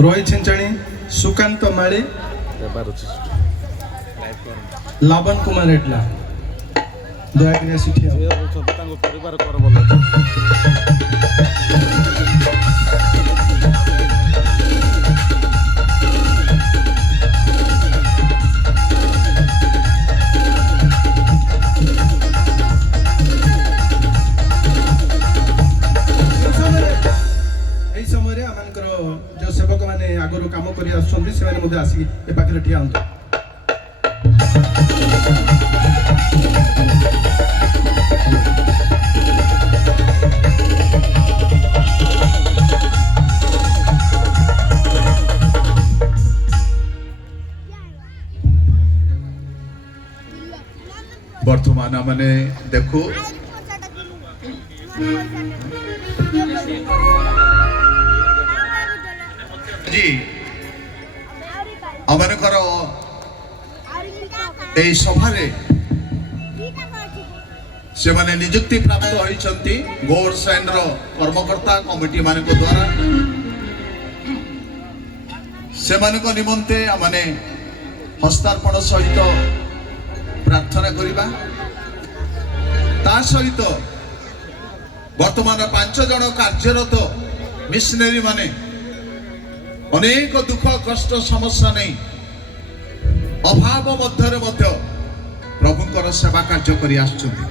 रोहित छिंचाणी, सुकांत माळे, लाबन कुमार एटला दयाकरी आसी ठिया परिवार कर बोल जो सेवक मैंने आगु कम कर आसिक ए पाखे ठिया हूँ। बर्तमान मैंने देखो जी अमनकर सभारे से माने नियुक्ति प्राप्त होती गौर सैन कर्मकर्ता कमिटी मान द्वारा से निमंते आमने हस्तार्पण सहित प्रार्थना करिबा ता सहित वर्तमान 5 जन कार्यरत मिशनरी माने अनेक दुख कष्ट समस्या नहीं अभाव मध्य प्रभुंकर सेवा कार्य करि आछुंती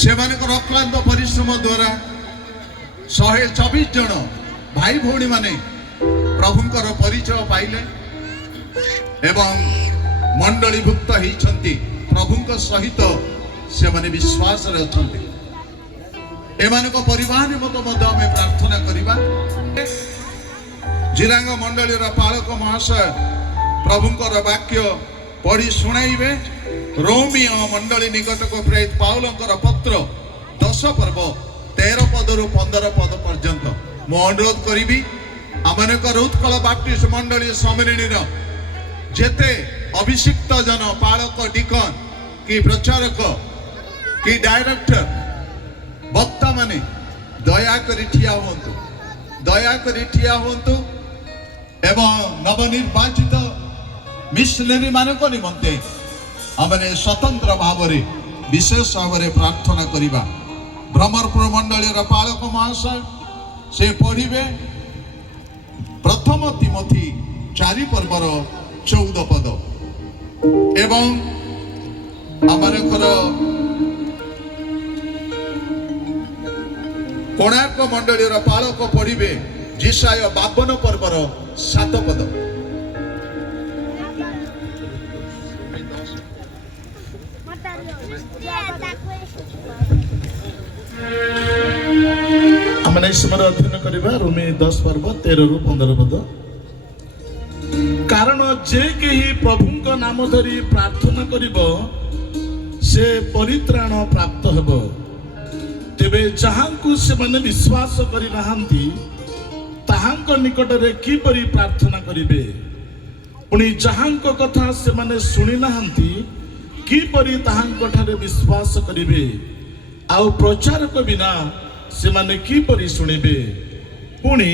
सेमानकर अक्लांत परिश्रम द्वारा 124 जन भाई भौणी माने प्रभुंकर परिचय पाइले एवं मंडलीभुक्त होती प्रभुंक सहित से माने विश्वास रे अछंती एमानक परिवार निमंत आमे प्रार्थना करिबा। जिलांग मंडली पालक महाशय प्रभुंकर वाक्य पढ़ी शुणाइबे। रोमी मंडली निकट को प्रेरित पाउलंकर पत्र 10 पर्व 13 पद रु 15 पद पर्यंत मु अनुरोध करी आमनकर उत्कल बाप्टिस्ट मंडली सम्मेलन जेते अभिषिक्त जन पालक डिकन कि प्रचारक कि डायरेक्टर वक्ता माने दया करी ठिया हुंतु एवं नवनिर्वाचित मिशनरी मानक निमंते आमने स्वतंत्र भाव विशेष भाव प्रार्थना करिबा। भ्रमरपुर मंडली पालक महाशय से पढ़िबे प्रथम तिमोथी 4 पर्वर 14 पद एवं आमनकर कोणार्क मंडली पालक पढ़िबे जिसाय 52 पर्वर 7 पद। आमने समय अध्ययन करिबा रोमी 10 पर्व 13 रु 15 पद। कारण जे केही प्रभुंक नाम धरी प्रार्थना करिबो से परित्राण प्राप्त हेबो। तेबे जहांकु से माने विश्वास करि नाहंती ताहांक निकट रे की परि प्रार्थना करिबे। पुनी जहांक कथा से माने सुनि नाहंती की परि ताहांक ठारे विश्वास करिबे। आउ प्रचारक बिना से माने की परि सुनिबे। पुनी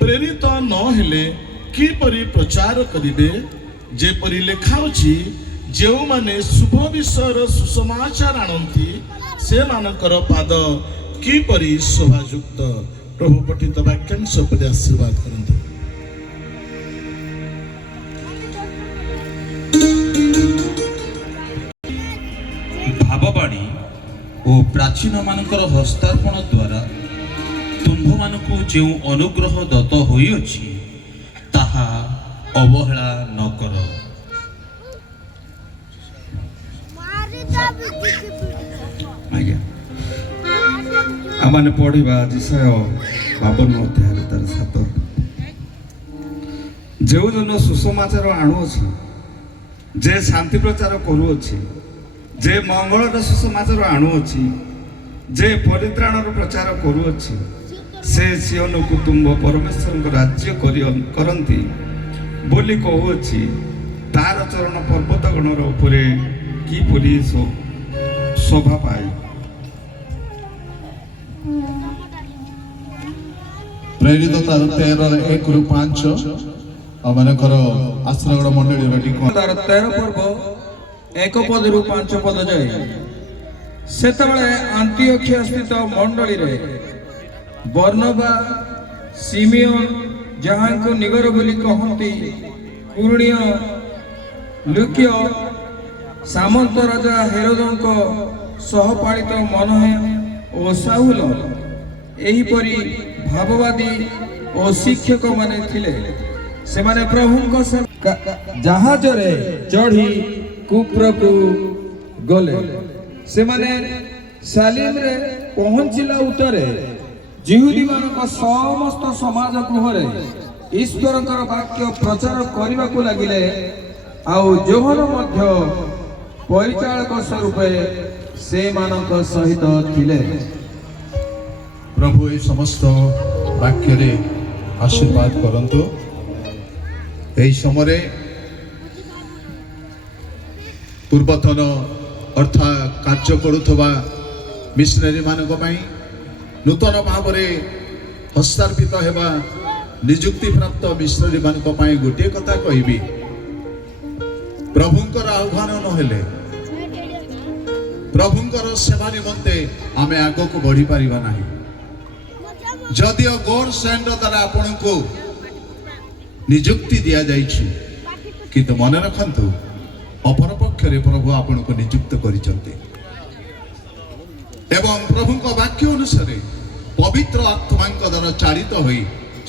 प्रेरित न हेले की परि प्रचार करिबे। जे परि लेखा अछि जेउ माने शुभ विषयर सुसमाचार आनंती से मानकर पाद की परि शोभायुक्त। प्रभु पठित वाक्यांश पर आशीर्वाद करंतु। भाववाणी और प्राचीन मानकर हस्तार्पण द्वारा तुम्भ मानकु जो अनुग्रह दत्त होई अछि ताहा अवहेला न कर। आज्ञा आमने पढ़ा जिसाय 52 अध्याय तार 7 जो जन सुसमाचार आणुअछि जे शांति प्रचार करूअछि जे मंगलर सुसमाचार आणुअछि जे परित्राणर प्रचार करूअछि से सियोन कुटुंब परमेश्वर राज्य करंती बोली कहूअछि तार चरण पर्वत गणर उपरे की परि शोभा पाए। ପ୍ରେରିତ 13:1-5 ଆମମାନଙ୍କର ଆଶ୍ରୟଗଡ଼ ମଣ୍ଡଳୀର ଟିକ ତାର 13 ପର୍ବ 1 ପଦରୁ 5 ପଦ ଯାଏ। ସେତେବେଳେ ଆନ୍ତିଓଖିଆ ସ୍ଥିତ ମଣ୍ଡଳୀରେ ବର୍ଣ୍ଣବା, ସିମିଓନ, ଯାହାଙ୍କୁ ନିଗର ବୋଲି କହନ୍ତି, କୁରଣୀୟ, ଲୁକ୍ୟ, ସାମନ୍ତ ରାଜା ହେରୋଦଙ୍କ ସହପାଳିତ ମନୋହେ ଓ ସାଉଲ ଏହିପରି ଭାବବାଦୀ ଓ ଶିକ୍ଷକମାନେ ଥିଲେ। ସେମାନେ ପ୍ରଭୁଙ୍କ ଜାହାଜରେ ଚଢ଼ି କୁପ୍ରକୁ ଗଲେ। ସେମାନେ ସାଲିମରେ ପହଞ୍ଚିଲା ଉତ୍ତରେ ଜିହୁଦୀମାନଙ୍କ ସମସ୍ତ ସମାଜ ଗୃହରେ ଈଶ୍ୱରଙ୍କର ବାକ୍ୟ ପ୍ରଚାର କରିବାକୁ ଲାଗିଲେ। ଆଉ ଯୋହନ ମଧ୍ୟ ପରିଚାଳକ ସ୍ୱରୂପେ ସେମାନଙ୍କ ସହିତ ଥିଲେ। ପ୍ରଭୁ ଏ ସମସ୍ତ ବାକ୍ୟରେ ଆଶୀର୍ବାଦ କରନ୍ତୁ। ଏହି ସମୟରେ ପୂର୍ବତନ ଅର୍ଥାତ୍ କାର୍ଯ୍ୟ କରୁଥିବା ମିଶନାରୀ ମାନଙ୍କ ପାଇଁ ନୂତନ ଭାବରେ ହସ୍ତାର୍ପିତ ହେବା ନିଯୁକ୍ତିପ୍ରାପ୍ତ ମିଶନାରୀ ମାନଙ୍କ ପାଇଁ ଗୋଟିଏ କଥା କହିବି, ପ୍ରଭୁଙ୍କର ଆହ୍ୱାନ ନହେଲେ ପ୍ରଭୁଙ୍କର ସେବା ନିମନ୍ତେ ଆମେ ଆଗକୁ ବଢ଼ିପାରିବା ନାହିଁ। ଯଦିଓ ଗଡ୍ ସେଣ୍ଡ ଦ୍ୱାରା ଆପଣଙ୍କୁ ନିଯୁକ୍ତି ଦିଆଯାଇଛି, କିନ୍ତୁ ମନେ ରଖନ୍ତୁ ଅପରପକ୍ଷରେ ପ୍ରଭୁ ଆପଣଙ୍କୁ ନିଯୁକ୍ତ କରିଛନ୍ତି ଏବଂ ପ୍ରଭୁଙ୍କ ବାକ୍ୟ ଅନୁସାରେ ପବିତ୍ର ଆତ୍ମାଙ୍କ ଦ୍ୱାରା ଚାଳିତ ହୋଇ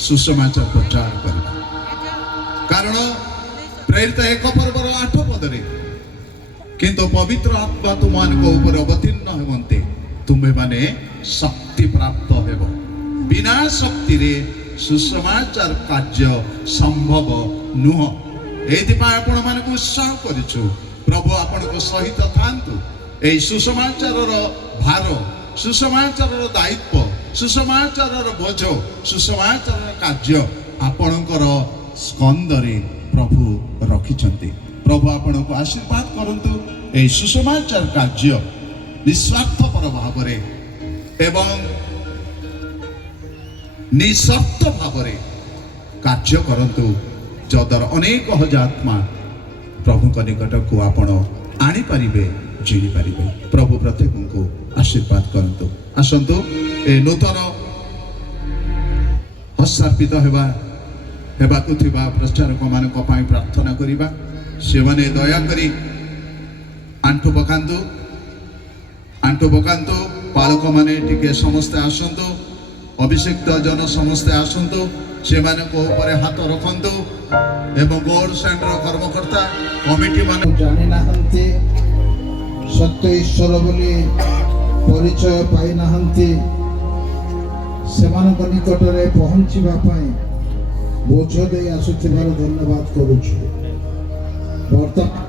ସୁସମାଚାର ପ୍ରଚାର କରିବା। କାରଣ ପ୍ରେରିତ 1 ପର୍ବର 8 ପଦରେ କିନ୍ତୁ ପବିତ୍ର ଆତ୍ମା ତୁମମାନଙ୍କ ଉପରେ ଅବତୀର୍ଣ୍ଣ ହେବନ୍ତେ ତୁମେମାନେ ଶକ୍ତି ପ୍ରାପ୍ତ ହେବ। ବିନା ଶକ୍ତିରେ ସୁସମାଚାର କାର୍ଯ୍ୟ ସମ୍ଭବ ନୁହଁ। ଏଇଥିପାଇଁ ଆପଣମାନଙ୍କୁ ଉତ୍ସାହ କରିଛୁ, ପ୍ରଭୁ ଆପଣଙ୍କ ସହିତ ଥାନ୍ତୁ। ଏହି ସୁସମାଚାରର ଭାର, ସୁସମାଚାରର ଦାୟିତ୍ୱ, ସୁସମାଚାରର ବୋଝ, ସୁସମାଚାରର କାର୍ଯ୍ୟ ଆପଣଙ୍କର ସ୍କନ୍ଧରେ ପ୍ରଭୁ ରଖିଛନ୍ତି। ପ୍ରଭୁ ଆପଣଙ୍କୁ ଆଶୀର୍ବାଦ କରନ୍ତୁ। ଏହି ସୁସମାଚାର କାର୍ଯ୍ୟ ନିସ୍ୱାର୍ଥପର ଭାବରେ ଏବଂ ନିଃସର୍ତ୍ତ ଭାବରେ କାର୍ଯ୍ୟ କରନ୍ତୁ, ଯଦ୍ୱାରା ଅନେକ ହଜାର ଆତ୍ମା ପ୍ରଭୁଙ୍କ ନିକଟକୁ ଆପଣ ଆଣିପାରିବେ, ଜିଣିପାରିବେ। ପ୍ରଭୁ ପ୍ରତ୍ୟେକଙ୍କୁ ଆଶୀର୍ବାଦ କରନ୍ତୁ। ଆସନ୍ତୁ ଏ ନୂତନ ହସ୍ତାର୍ପିତ ହେବାକୁ ଥିବା ପ୍ରଚାରକ ମାନଙ୍କ ପାଇଁ ପ୍ରାର୍ଥନା କରିବା। ସେମାନେ ଦୟାକରି ଆଣ୍ଠୁ ପକାନ୍ତୁ। ପାଳକମାନେ ଟିକେ ସମସ୍ତେ ଆସନ୍ତୁ, ଅଭିଷିକ୍ତ ଜନ ସମସ୍ତେ ଆସନ୍ତୁ, ସେମାନଙ୍କ ଉପରେ ହାତ ରଖନ୍ତୁ ଏବଂ ଗଡ୍ ସେଣ୍ଡର କର୍ମକର୍ତ୍ତା କମିଟି ମାନେ ଜାଣିନାହାନ୍ତି, ସତ୍ୟ ଈଶ୍ୱର ବୋଲି ପରିଚୟ ପାଇନାହାନ୍ତି, ସେମାନଙ୍କ ନିକଟରେ ପହଞ୍ଚିବା ପାଇଁ ବୋଝ ଦେଇ ଆସୁଥିବାରୁ ଧନ୍ୟବାଦ କରୁଛୁ। ବର୍ତ୍ତମାନ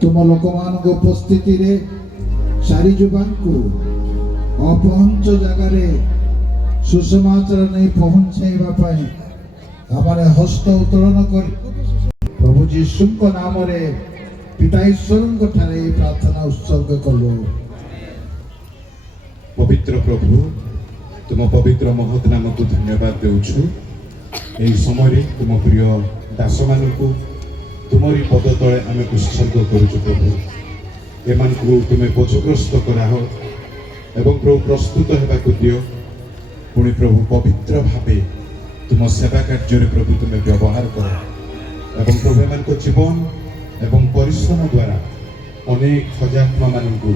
ତୁମ ଲୋକମାନଙ୍କ ଉପସ୍ଥିତିରେ ଚାରି ଯୁବାଙ୍କୁ ଅପହଞ୍ଚ ଜାଗାରେ ସୁସମାଚାର ନେଇ ପହଞ୍ଚାଇବା ପାଇଁ ଆମେ ହସ୍ତ ଉତ୍ତୋଳନ କରି ପ୍ରଭୁ ଯୀଶୁଙ୍କ ନାମରେ ପିତା ଈଶ୍ୱରଙ୍କ ଠାରେ ଏହି ପ୍ରାର୍ଥନା ଉତ୍ସର୍ଗ କଲୁ। ପବିତ୍ର ପ୍ରଭୁ, ତୁମ ପବିତ୍ର ମହତ୍ ନାମକୁ ଧନ୍ୟବାଦ ଦେଉଛୁ। ଏହି ସମୟରେ ତୁମ ପ୍ରିୟ ଦାସମାନଙ୍କୁ ତୁମରି ପଦ ତଳେ ଆମେ ଉତ୍ସର୍ଗ କରୁଛୁ। ପ୍ରଭୁ, ଏମାନଙ୍କୁ ତୁମେ ବୋଝଗ୍ରସ୍ତ କରାହ ଏବଂ ପ୍ରଭୁ ପ୍ରସ୍ତୁତ ହେବାକୁ ଦିଅ। ପୁଣି ପ୍ରଭୁ ପବିତ୍ର ଭାବେ ତୁମ ସେବା କାର୍ଯ୍ୟରେ ପ୍ରଭୁ ତୁମେ ବ୍ୟବହାର କର ଏବଂ ପ୍ରଭୁ ଏମାନଙ୍କ ଜୀବନ ଏବଂ ପରିଶ୍ରମ ଦ୍ୱାରା ଅନେକ ହଜାତ୍ମାମାନଙ୍କୁ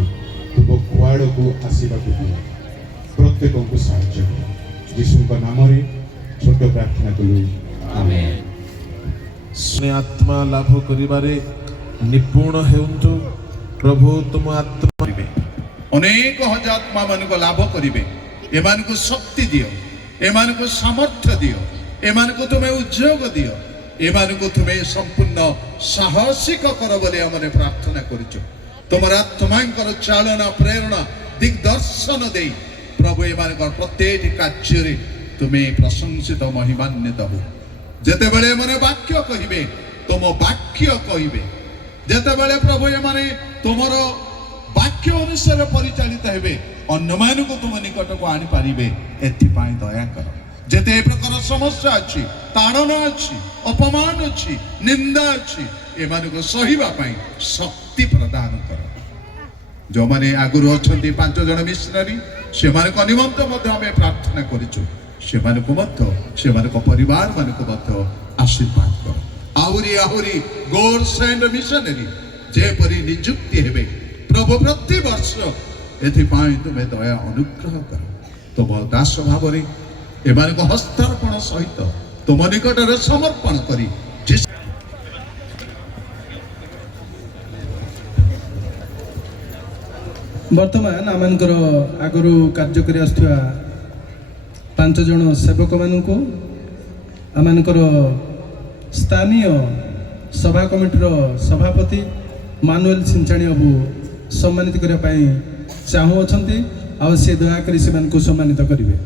ତୁମ କୁଆଡ଼କୁ ଆସିବାକୁ ଦିଅ। ପ୍ରତ୍ୟେକଙ୍କୁ ସାହାଯ୍ୟ କର। ଯୀଶୁଙ୍କ ନାମରେ ଛୋଟ ପ୍ରାର୍ଥନା କଲୁ, ଆମେନ୍। ଆତ୍ମା ଲାଭ କରିବାରେ ନିପୁଣ ହେଉନ୍ତୁ। ପ୍ରଭୁ ତୁମ ଆତ୍ମା କରିବେ, ଅନେକ ହଜାର ଆତ୍ମା ମାନଙ୍କୁ ଲାଭ କରିବେ। ଏମାନଙ୍କୁ ଶକ୍ତି ଦିଅ, ଏମାନଙ୍କୁ ସାମର୍ଥ୍ୟ ଦିଅ, ଏମାନଙ୍କୁ ତୁମେ ଉଦ୍ಯೋଗ ଦିଅ, ଏମାନଙ୍କୁ ତୁମେ ସମ୍ପୂର୍ଣ୍ଣ ସାହସିକ କର ବୋଲି ଆମେ ପ୍ରାର୍ଥନା କରୁଛୁ। ତୁମର ଆତ୍ମାଙ୍କର ଚାଳନା, ପ୍ରେରଣା, ଦିଗ୍ଦର୍ଶନ ଦେଇ ପ୍ରଭୁ ଏମାନଙ୍କର ପ୍ରତ୍ୟେକଟି କାର୍ଯ୍ୟରେ ତୁମେ ପ୍ରଶଂସିତ, ମହିମାନ୍ୱିତ ହୁଅ। ଯେତେବେଳେ ଏମାନେ ବାକ୍ୟ କହିବେ, ତୁମ ବାକ୍ୟ କହିବେ। ଯେତେବେଳେ ପ୍ରଭୁ ଏମାନେ ତୁମର ବାକ୍ୟ ଅନୁସାରେ ପରିଚାଳିତ ହେବେ, ଅନ୍ୟମାନଙ୍କୁ ତୁମ ନିକଟକୁ ଆଣିପାରିବେ। ଏଥିପାଇଁ ଦୟା କର। ଯେତେ ପ୍ରକାର ସମସ୍ୟା ଅଛି, ତାଡ଼ନ ଅଛି, ଅପମାନ ଅଛି, ନିନ୍ଦା ଅଛି, ଏମାନଙ୍କୁ ସହିବା ପାଇଁ ଶକ୍ତି ପ୍ରଦାନ କର। ଯେଉଁମାନେ ଆଗରୁ ଅଛନ୍ତି 5 ଜଣ ମିଶନାରୀ, ସେମାନଙ୍କ ନିମନ୍ତେ ମଧ୍ୟ ଆମେ ପ୍ରାର୍ଥନା କରିଛୁ। ସେମାନଙ୍କୁ ମଧ୍ୟ, ସେମାନଙ୍କ ପରିବାରମାନଙ୍କୁ ମଧ୍ୟ ଆଶୀର୍ବାଦ କର। ଆହୁରି ଆହୁରି ଗୋର୍ସ ଆଣ୍ଡ ମିଶନାରୀ ଯେପରି ନିଯୁକ୍ତି ହେବେ ପ୍ରଭୁ ପ୍ରତିବର୍ଷ, ଏଥିପାଇଁ ତୁମେ ଦୟା ଅନୁଗ୍ରହ କର। ତୁମ ଦାସ ଭାବରେ ଏମାନଙ୍କ ହସ୍ତାର୍ପଣ ସହିତ ତୁମ ନିକଟରେ ସମର୍ପଣ କରି ବର୍ତ୍ତମାନ ଆମମାନଙ୍କର ଆଗରୁ କାର୍ଯ୍ୟ କରି ଆସୁଥିବା 5 ଜଣ ସେବକମାନଙ୍କୁ ଆମମାନଙ୍କର ସ୍ଥାନୀୟ ସଭା କମିଟିର ସଭାପତି ମାନୁଏଲ ସିଞ୍ଚାଣୀ ବାବୁ ସମ୍ମାନିତ କରିବା ପାଇଁ ଚାହୁଁଅଛନ୍ତି। ଆଉ ସେ ଦୟାକରି ସେମାନଙ୍କୁ ସମ୍ମାନିତ କରିବେ।